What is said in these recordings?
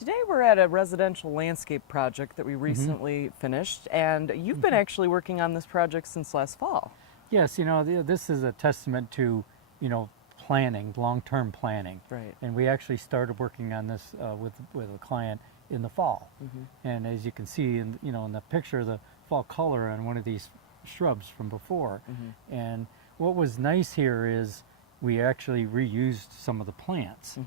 Today we're at a residential landscape project that we recently finished, and you've been actually working on this project since last fall. Yes, this is a testament to, planning, long-term planning. Right. And we actually started working on this with a client in the fall. And as you can see in the picture, the fall color on one of these shrubs from before. And what was nice here is we actually reused some of the plants.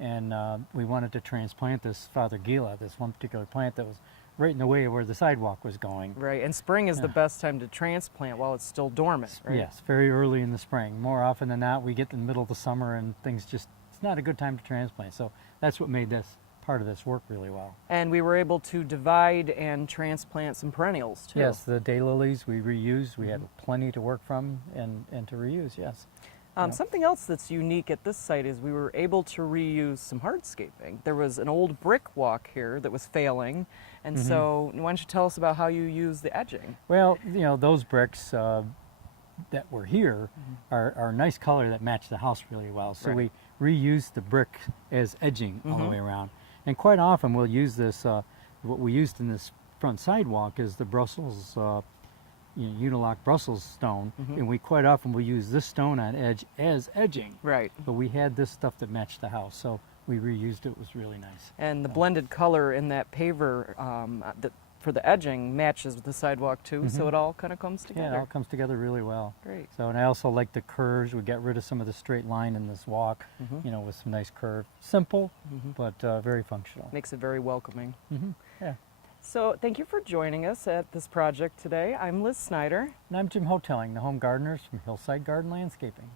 And we wanted to transplant this Father Gila, this one particular plant that was right in the way of where the sidewalk was going. Right, and spring is the best time to transplant while it's still dormant, right? Yes, very early in the spring. More often than not, we get in the middle of the summer and it's not a good time to transplant. So that's what made this part of this work really well. And we were able to divide and transplant some perennials too. Yes, the daylilies we reused. We had plenty to work from and to reuse, yes. Something else that's unique at this site is we were able to reuse some hardscaping. There was an old brick walk here that was failing, and so why don't you tell us about how you use the edging? Well, those bricks that were here are a nice color that match the house really well. So we reused the brick as edging all the way around. And quite often we'll use this, what we used in this front sidewalk is the Brussels unilock Brussels stone, and we quite often will use this stone on edge as edging. Right. But we had this stuff that matched the house, so we reused it. It was really nice. And the blended color in that paver for the edging matches with the sidewalk too, so it all kind of comes together. Yeah, it all comes together really well. Great. So, and I also like the curves. We got rid of some of the straight line in this walk, with some nice curve. Simple, but very functional. Makes it very welcoming. Yeah. So thank you for joining us at this project today. I'm Liz Snyder. And I'm Jim Hotelling, the home gardeners from Hillside Garden Landscaping.